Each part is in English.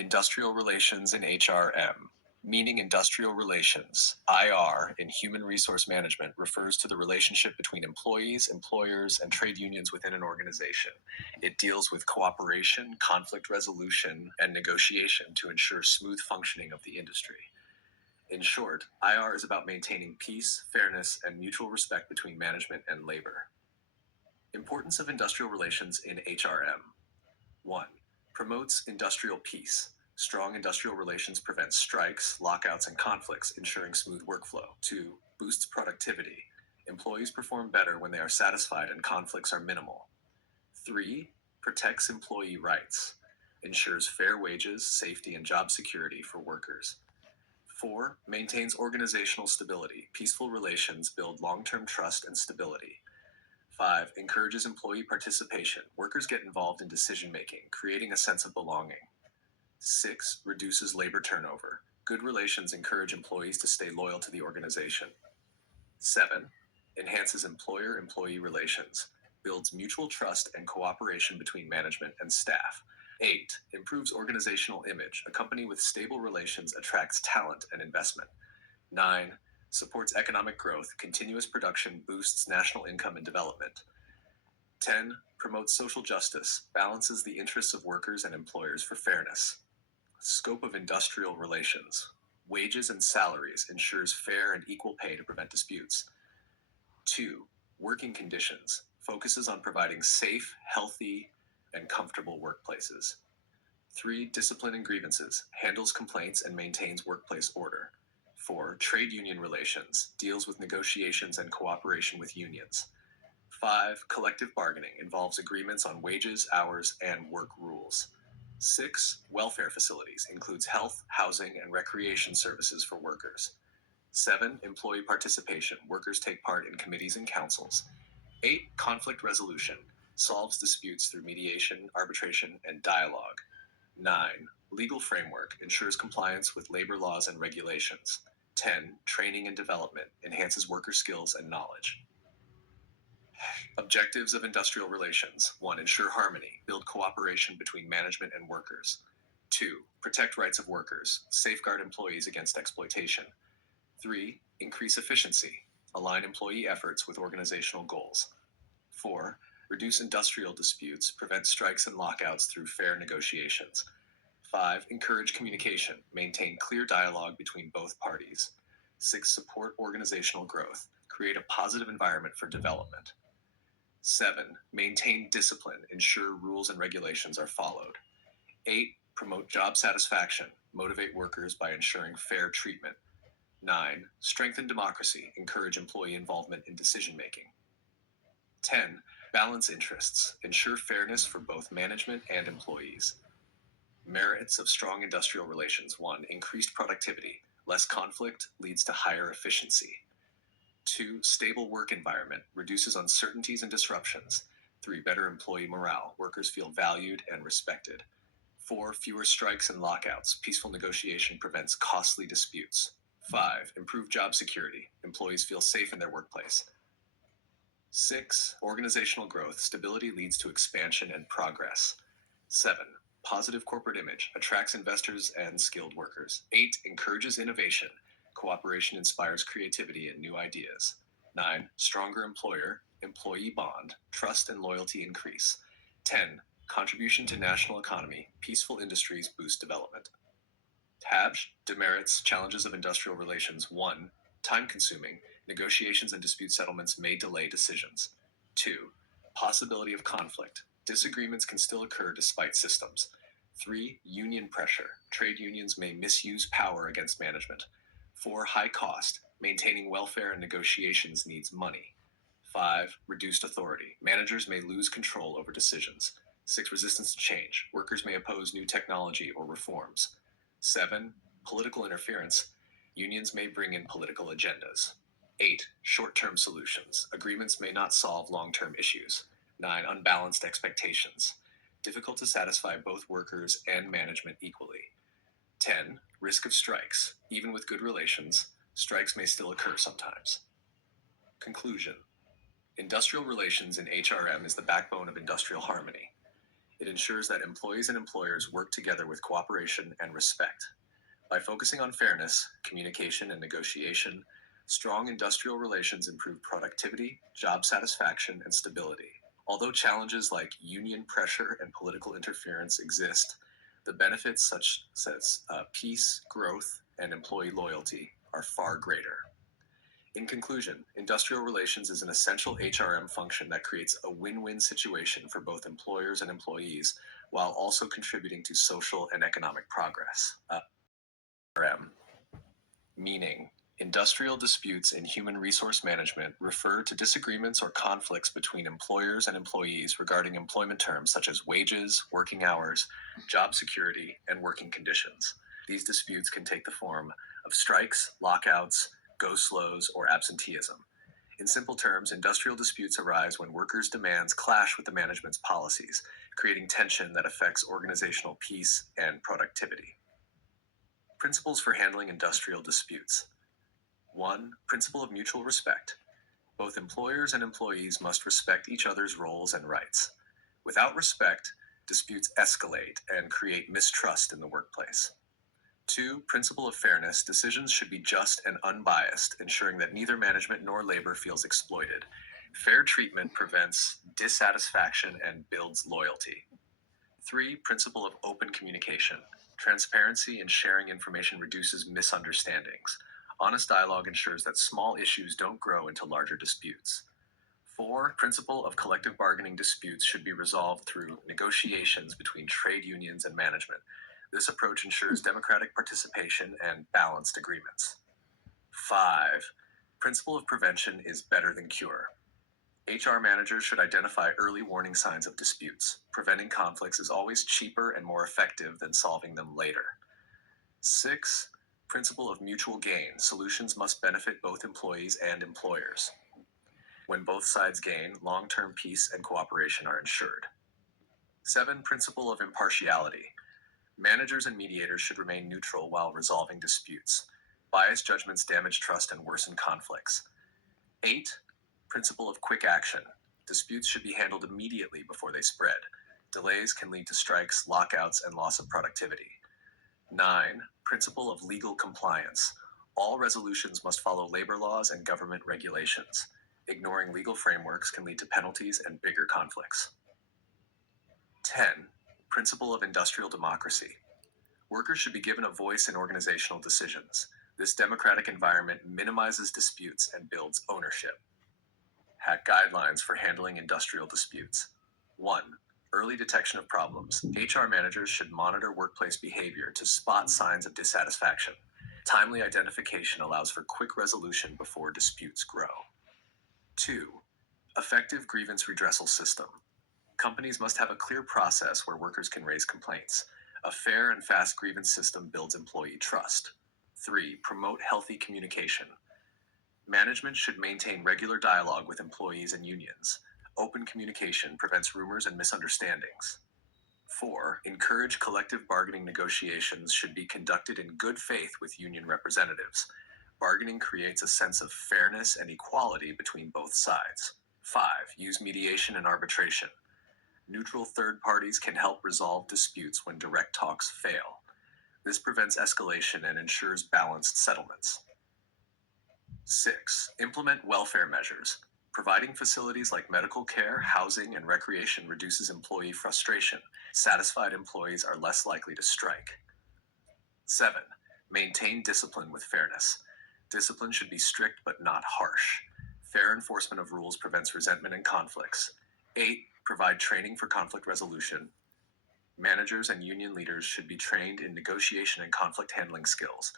Industrial relations in HRM. Meaning industrial relations, IR, in human resource management refers to the relationship between employees, employers, and trade unions within an organization. It deals with cooperation, conflict resolution, and negotiation to ensure smooth functioning of the industry. In short, IR is about maintaining peace, fairness, and mutual respect between management and labor. Importance of industrial relations in HRM. 1. Promotes industrial peace. Strong industrial relations prevent strikes, lockouts, and conflicts, ensuring smooth workflow. 2. Boosts productivity. Employees perform better when they are satisfied and conflicts are minimal. 3. Protects employee rights. Ensures fair wages, safety, and job security for workers. 4. Maintains organizational stability. Peaceful relations build long-term trust and stability. 5. Encourages employee participation. Workers get involved in decision-making, creating a sense of belonging. 6. Reduces labor turnover. Good relations encourage employees to stay loyal to the organization. 7. Enhances employer-employee relations. Builds mutual trust and cooperation between management and staff. 8. Improves organizational image. A company with stable relations attracts talent and investment. 9. Supports economic growth. Continuous production boosts national income and development. 10. Promotes social justice. Balances the interests of workers and employers for fairness. Scope of industrial relations. Wages and salaries ensures fair and equal pay to prevent disputes. 2. Working conditions. Focuses on providing safe, healthy, and comfortable workplaces. 3. Discipline and grievances. Handles complaints and maintains workplace order. 4. Trade union relations. Deals with negotiations and cooperation with unions. 5. Collective bargaining. Involves agreements on wages, hours, and work rules. 6. Welfare facilities. Includes health, housing, and recreation services for workers. 7. Employee participation. Workers take part in committees and councils. 8. Conflict resolution. Solves disputes through mediation, arbitration, and dialogue. 9. Legal framework. Ensures compliance with labor laws and regulations. 10. Training and development. Enhances worker skills and knowledge. Objectives of industrial relations. 1. Ensure harmony. Build cooperation between management and workers. 2. Protect rights of workers. Safeguard employees against exploitation. 3. Increase efficiency. Align employee efforts with organizational goals. 4. Reduce industrial disputes. Prevent strikes and lockouts through fair negotiations. 5. Encourage communication. Maintain clear dialogue between both parties. 6. Support organizational growth. Create a positive environment for development. 7. Maintain discipline. Ensure rules and regulations are followed. 8. Promote job satisfaction. Motivate workers by ensuring fair treatment. 9. Strengthen democracy. Encourage employee involvement in decision-making. 10. Balance interests. Ensure fairness for both management and employees. Merits of strong industrial relations. 1. Increased productivity. Less conflict leads to higher efficiency. 2. Stable work environment. Reduces uncertainties and disruptions. 3. Better employee morale. Workers feel valued and respected. 4. Fewer strikes and lockouts. Peaceful negotiation prevents costly disputes. 5. Improved job security. Employees feel safe in their workplace. 6. Organizational growth. Stability leads to expansion and progress. 7. Positive corporate image. Attracts investors and skilled workers. 8. Encourages innovation. Cooperation inspires creativity and new ideas. 9. Stronger employer-employee bond. Trust and loyalty increase. 10. Contribution to national economy. Peaceful industries boost development. Tabs, demerits, challenges of industrial relations. 1. Time-consuming. Negotiations and dispute settlements may delay decisions. 2. Possibility of conflict. Disagreements can still occur despite systems. 3. Union pressure. Trade unions may misuse power against management. 4. High cost. Maintaining welfare and negotiations needs money. 5. Reduced authority. Managers may lose control over decisions. 6. Resistance to change. Workers may oppose new technology or reforms. 7. Political interference. Unions may bring in political agendas. 8. Short-term solutions. Agreements may not solve long-term issues. 9. Unbalanced expectations. Difficult to satisfy both workers and management equally. 10. Risk of strikes. Even with good relations, strikes may still occur sometimes. Conclusion. Industrial relations in HRM is the backbone of industrial harmony. It ensures that employees and employers work together with cooperation and respect. By focusing on fairness, communication, and negotiation, strong industrial relations improve productivity, job satisfaction, and stability. Although challenges like union pressure and political interference exist, the benefits such as peace, growth, and employee loyalty are far greater. In conclusion, industrial relations is an essential HRM function that creates a win-win situation for both employers and employees, while also contributing to social and economic progress. HRM, meaning industrial disputes in human resource management, refer to disagreements or conflicts between employers and employees regarding employment terms such as wages, working hours, job security, and working conditions. These disputes can take the form of strikes, lockouts, go-slows, or absenteeism. In simple terms, industrial disputes arise when workers' demands clash with the management's policies, creating tension that affects organizational peace and productivity. Principles for handling industrial disputes. 1. Principle of mutual respect. Both employers and employees must respect each other's roles and rights. Without respect, disputes escalate and create mistrust in the workplace. 2. Principle of fairness. Decisions should be just and unbiased, ensuring that neither management nor labor feels exploited. Fair treatment prevents dissatisfaction and builds loyalty. 3. Principle of open communication. Transparency and sharing information reduces misunderstandings. Honest dialogue ensures that small issues don't grow into larger disputes. 4. Principle of collective bargaining. Disputes should be resolved through negotiations between trade unions and management. This approach ensures democratic participation and balanced agreements. 5. Principle of prevention is better than cure. HR managers should identify early warning signs of disputes. Preventing conflicts is always cheaper and more effective than solving them later. 6. Principle of mutual gain. Solutions must benefit both employees and employers. When both sides gain, long-term peace and cooperation are ensured. 7. Principle of impartiality. Managers and mediators should remain neutral while resolving disputes. Biased judgments damage trust and worsen conflicts. 8. Principle of quick action. Disputes should be handled immediately before they spread. Delays can lead to strikes, lockouts, and loss of productivity. 9. Principle of legal compliance. All resolutions must follow labor laws and government regulations. Ignoring legal frameworks can lead to penalties and bigger conflicts. 10. Principle of industrial democracy. Workers should be given a voice in organizational decisions. This democratic environment minimizes disputes and builds ownership. Hack guidelines for handling industrial disputes. 1. Early detection of problems. HR managers should monitor workplace behavior to spot signs of dissatisfaction. Timely identification allows for quick resolution before disputes grow. 2. Effective grievance redressal system. Companies must have a clear process where workers can raise complaints. A fair and fast grievance system builds employee trust. 3. Promote healthy communication. Management should maintain regular dialogue with employees and unions. Open communication prevents rumors and misunderstandings. 4. Encourage collective bargaining. Negotiations should be conducted in good faith with union representatives. Bargaining creates a sense of fairness and equality between both sides. 5. Use mediation and arbitration. Neutral third parties can help resolve disputes when direct talks fail. This prevents escalation and ensures balanced settlements. 6. Implement welfare measures. Providing facilities like medical care, housing, and recreation reduces employee frustration. Satisfied employees are less likely to strike. 7. Maintain discipline with fairness. Discipline should be strict but not harsh. Fair enforcement of rules prevents resentment and conflicts. 8. Provide training for conflict resolution. Managers and union leaders should be trained in negotiation and conflict handling skills.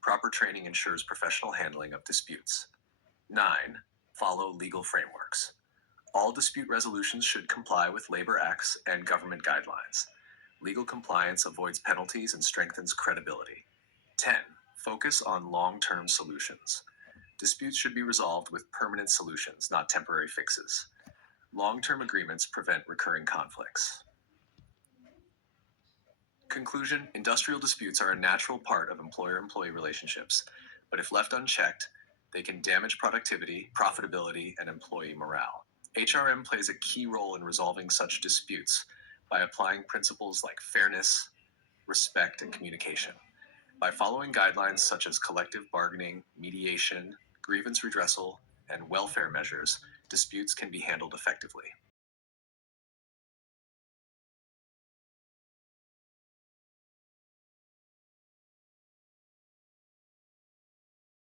Proper training ensures professional handling of disputes. 9. Follow legal frameworks. All dispute resolutions should comply with labor acts and government guidelines. Legal compliance avoids penalties and strengthens credibility. 10. Focus on long-term solutions. Disputes should be resolved with permanent solutions, not temporary fixes. Long-term agreements prevent recurring conflicts. Conclusion: industrial disputes are a natural part of employer-employee relationships, but if left unchecked, they can damage productivity, profitability, and employee morale. HRM plays a key role in resolving such disputes by applying principles like fairness, respect, and communication. By following guidelines such as collective bargaining, mediation, grievance redressal, and welfare measures, disputes can be handled effectively.